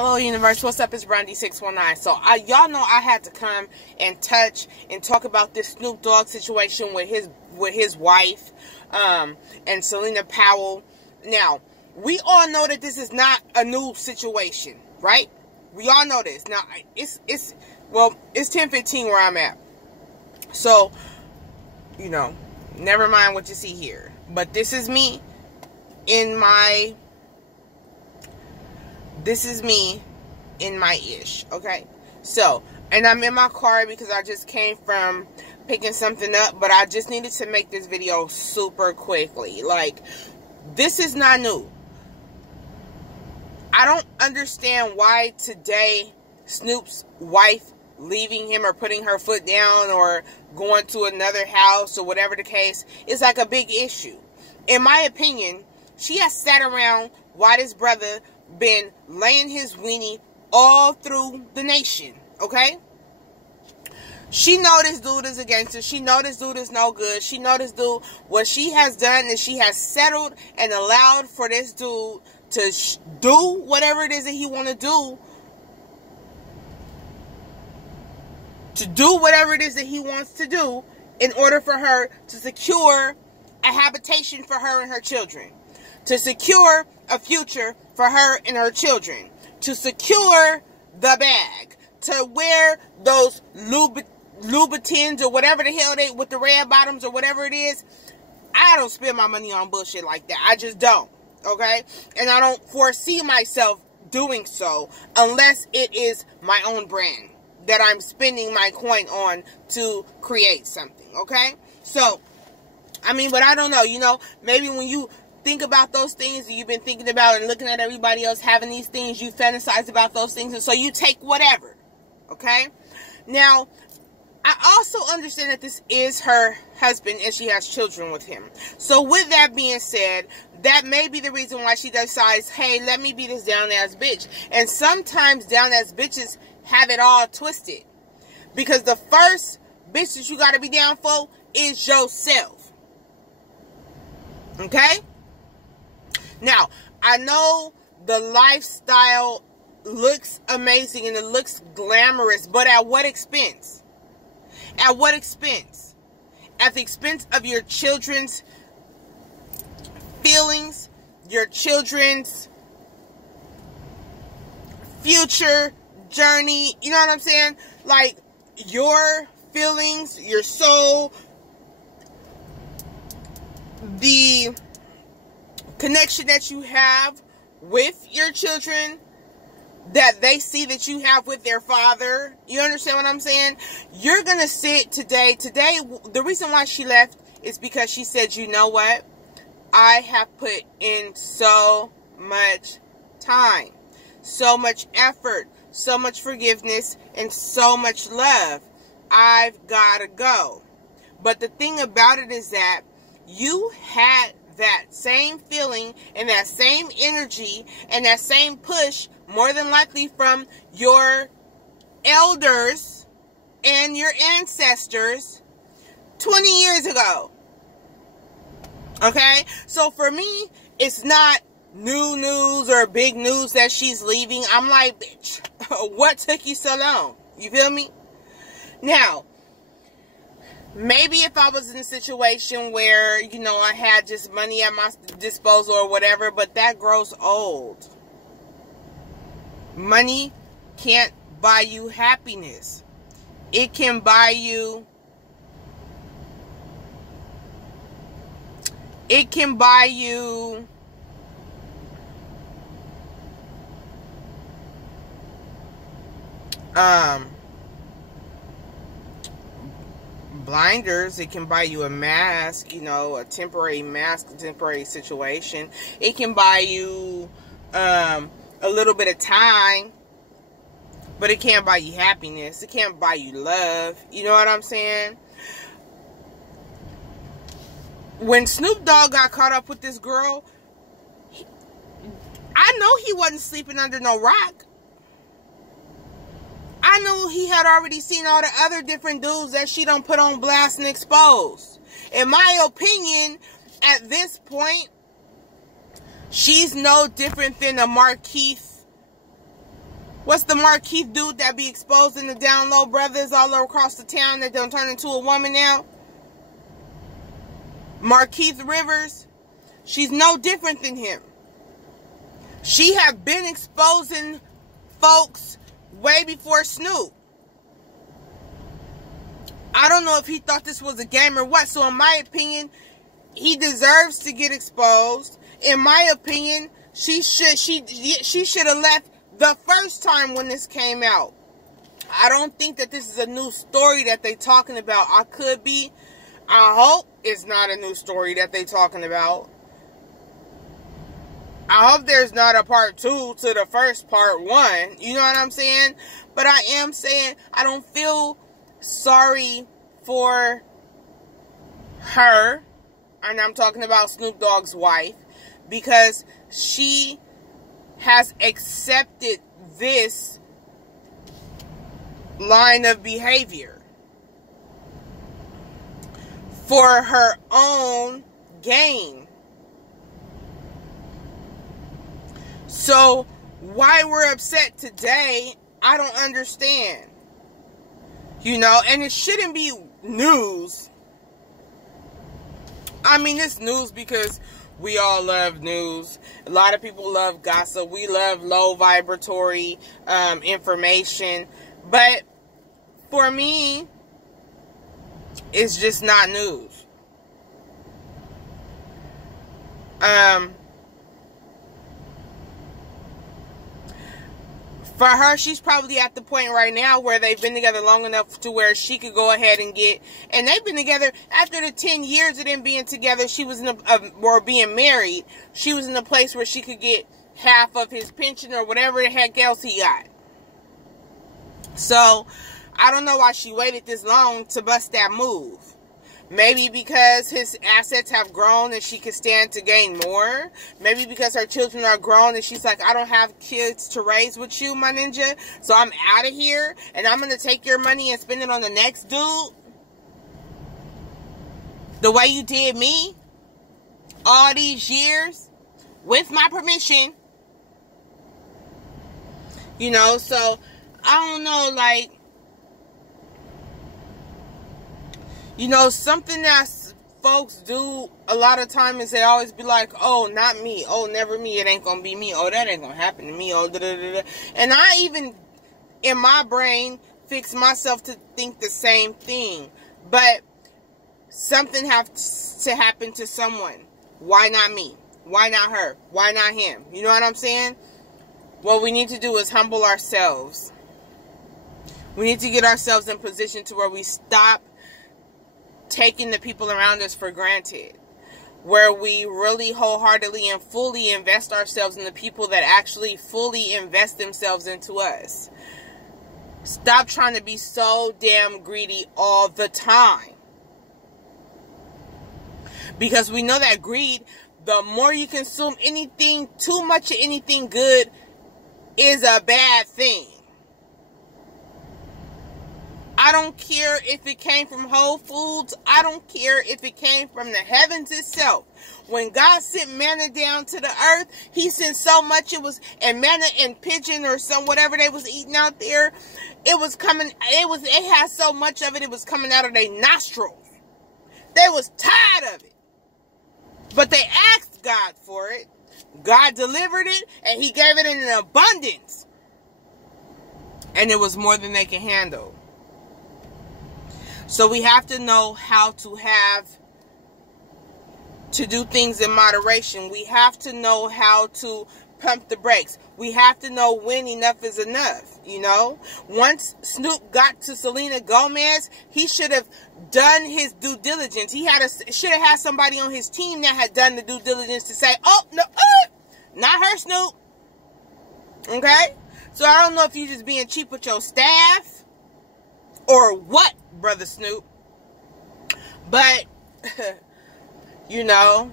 Hello, universe. What's up? It's Brandy619. So, y'all know I had to come and touch and talk about this Snoop Dogg situation with his wife, and Selena Powell. Now, we all know that this is not a new situation, right? We all know this. Now, it's 10:15 where I'm at. So, never mind what you see here. But this is me in my ish, okay? So, and I'm in my car because I just came from picking something up, but I just needed to make this video super quickly. Like, this is not new. I don't understand why today Snoop's wife leaving him or putting her foot down or going to another house or whatever the case is like a big issue. In my opinion, she has sat around while this brother been laying his weenie all through the nation, okay? She know this dude is a gangster. She know this dude is no good. She know this dude, what she has done is she has settled and allowed for this dude to do whatever it is that he want to do. To do whatever it is that he wants to do in order for her to secure a habitation for her and her children. To secure a future for her and her children. To secure the bag. To wear those Louboutins or whatever the hell they, with the red bottoms or whatever it is. I don't spend my money on bullshit like that. I just don't. Okay? And I don't foresee myself doing so unless it is my own brand that I'm spending my coin on to create something. Okay? So, but I don't know. Maybe when you think about those things that you've been thinking about and looking at everybody else having these things, you fantasize about those things, and so you take whatever. Okay? Now, I also understand that this is her husband and she has children with him. So with that being said, that may be the reason why she decides, hey, let me be this down-ass bitch. And sometimes down-ass bitches have it all twisted. Because the first bitch that you got to be down for is yourself. Okay? Now, I know the lifestyle looks amazing and it looks glamorous, but at what expense? At what expense? At the expense of your children's feelings, your children's future journey, you know what I'm saying? Like, your feelings, your soul, the connection that you have with your children, that they see that you have with their father. You understand what I'm saying? You're going to sit today, the reason why she left is because she said, you know what? I have put in so much time, so much effort, so much forgiveness, and so much love. I've got to go. But the thing about it is that you had that same feeling and that same energy and that same push more than likely from your elders and your ancestors 20 years ago. Okay? So for me, it's not new news or big news that she's leaving. I'm like, bitch, what took you so long? You feel me? Now, maybe if I was in a situation where, I had just money at my disposal or whatever, but that grows old. Money can't buy you happiness. It can buy you... It can buy you... blinders. It can buy you a mask, a temporary mask, a temporary situation. It can buy you a little bit of time, but it can't buy you happiness. It can't buy you love. You know what I'm saying? When Snoop Dogg got caught up with this girl, I know he wasn't sleeping under no rock. I knew he had already seen all the other different dudes that she done put on blast and exposed. In my opinion, at this point, she's no different than a Marquee What's the Marquee dude that be exposing the down low brothers all across the town that don't turn into a woman now? Marquee Rivers. She's no different than him. She have been exposing folks way before Snoop. I don't know if he thought this was a game or what. So in my opinion, he deserves to get exposed. In my opinion, she should have left the first time when this came out. I don't think that this is a new story that they talking about. I could be. I hope it's not a new story that they talking about. I hope there's not a part 2 to the first part 1. You know what I'm saying? But I am saying I don't feel sorry for her. And I'm talking about Snoop Dogg's wife. Because she has accepted this line of behavior for her own gain. So why we're upset today, I don't understand. You know, and it shouldn't be news. I mean, it's news because we all love news. A lot of people love gossip. We love low vibratory information. But for me, it's just not news. For her, she's probably at the point right now where they've been together long enough to where she could go ahead and get, and they've been together after the 10 years of them being together. She was in or being married. She was in a place where she could get half of his pension or whatever the heck else he got. So I don't know why she waited this long to bust that move. Maybe because his assets have grown and she can stand to gain more. Maybe because her children are grown and she's like, I don't have kids to raise with you, my ninja. So I'm out of here and I'm going to take your money and spend it on the next dude. The way you did me all these years with my permission. You know, so I don't know, like, you know, something that folks do a lot of time is they always be like, oh, not me. Oh, never me. It ain't going to be me. Oh, that ain't going to happen to me. Oh, da da da da. And I even, in my brain, fix myself to think the same thing. But something has to happen to someone. Why not me? Why not her? Why not him? You know what I'm saying? What we need to do is humble ourselves. We need to get ourselves in position to where we stop taking the people around us for granted, where we really wholeheartedly and fully invest ourselves in the people that actually fully invest themselves into us. Stop trying to be so damn greedy all the time, because we know that greed, the more you consume anything, too much of anything good is a bad thing. I don't care if it came from Whole Foods. I don't care if it came from the heavens itself. When God sent manna down to the earth, he sent so much, it was, and manna and pigeon or some whatever they was eating out there, it was coming, it had so much of it, it was coming out of their nostrils. They was tired of it. But they asked God for it. God delivered it, and he gave it in an abundance. And it was more than they can handle. So we have to know how to do things in moderation. We have to know how to pump the brakes. We have to know when enough is enough, you know. Once Snoop got to Selena Gomez, he should have done his due diligence. He should have had somebody on his team that had done the due diligence to say, oh, no, not her, Snoop. Okay? So I don't know if you're just being cheap with your staff or what, Brother Snoop. But, you know,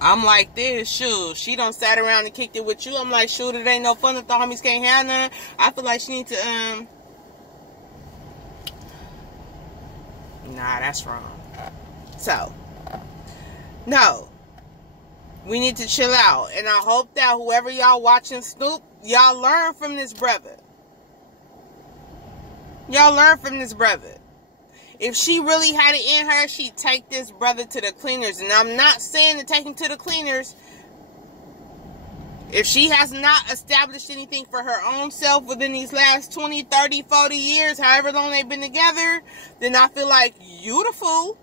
I'm like this, shoot. She done sat around and kicked it with you. I'm like, shoot, it ain't no fun if the homies can't have none. I feel like she need to, nah, that's wrong. So, no. We need to chill out. And I hope that whoever y'all watching Snoop, y'all learn from this brother. Y'all learn from this brother. If she really had it in her, she'd take this brother to the cleaners. And I'm not saying to take him to the cleaners. If she has not established anything for her own self within these last 20, 30, 40 years, however long they've been together, then I feel like you the fool.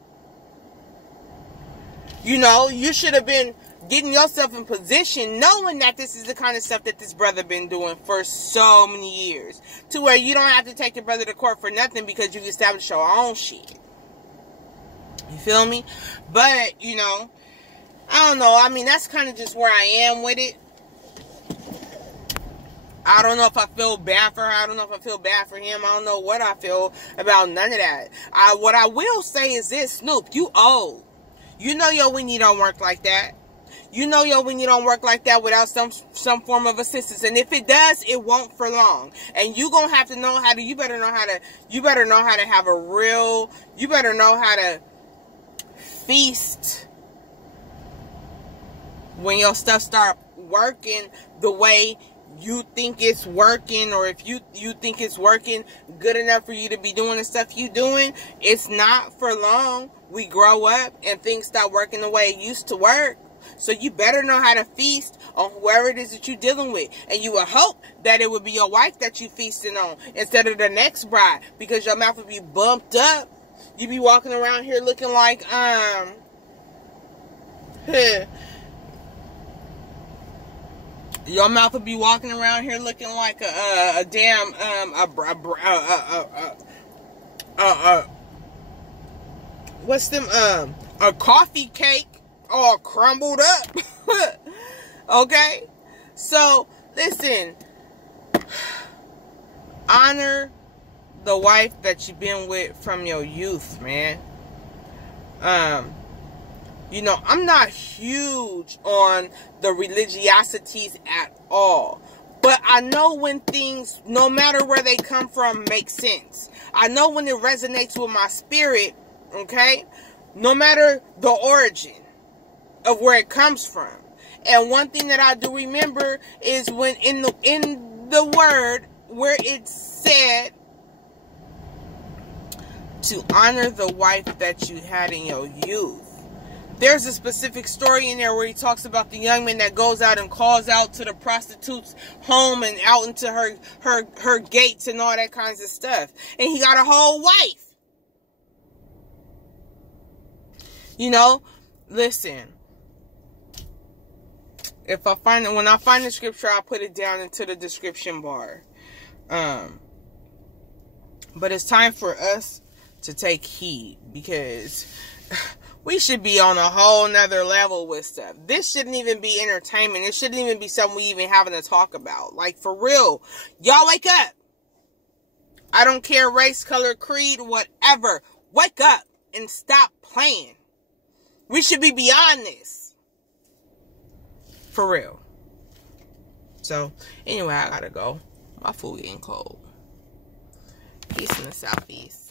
You know, you should have been getting yourself in position knowing that this is the kind of stuff that this brother been doing for so many years. To where you don't have to take your brother to court for nothing because you've established your own shit. You feel me? But, you know, I don't know. I mean, that's kind of just where I am with it. I don't know if I feel bad for her. I don't know if I feel bad for him. I don't know what I feel about none of that. What I will say is this, Snoop, you old. You know your weenie don't work like that. You know your weenie don't work like that without some form of assistance. And if it does, it won't for long. And you gonna have to know how to, you better know how to have a real, you better know how to feast when your stuff start working the way you think it's working, or if you think it's working good enough for you to be doing the stuff you doing. It's not for long. We grow up and things start working the way it used to work. So you better know how to feast on whoever it is that you're dealing with. And you would hope that it would be your wife that you feasting on instead of the next bride, because your mouth would be bumped up. You be walking around here looking like your mouth would be walking around here looking like a damn what's them a coffee cake all crumbled up. Okay, so listen, honor the wife that you've been with from your youth, man. You know, I'm not huge on the religiosities at all. But I know when things, no matter where they come from, make sense. I know when it resonates with my spirit, okay? No matter the origin of where it comes from. And one thing that I do remember is when in the word where it said to honor the wife that you had in your youth. There's a specific story in there where he talks about the young man that goes out and calls out to the prostitute's home and out into her gates and all that kinds of stuff. And he got a whole wife. You know, listen. If I find it, when I find the scripture, I'll put it down into the description bar. But it's time for us to take heed, because we should be on a whole nother level with stuff. This shouldn't even be entertainment. It shouldn't even be something we even having to talk about. Like, for real. Y'all wake up. I don't care race, color, creed, whatever. Wake up and stop playing. We should be beyond this. For real. So, anyway, I gotta go. My food getting cold. Peace in the Southeast.